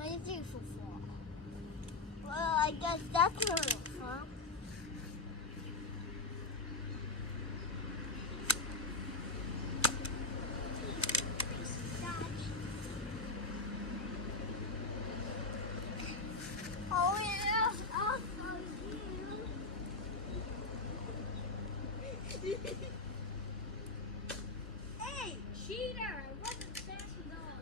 What is it for? Well, I guess that's a roof, huh? Oh yeah, I'll show you. Hey, cheater! I wasn't fast at all.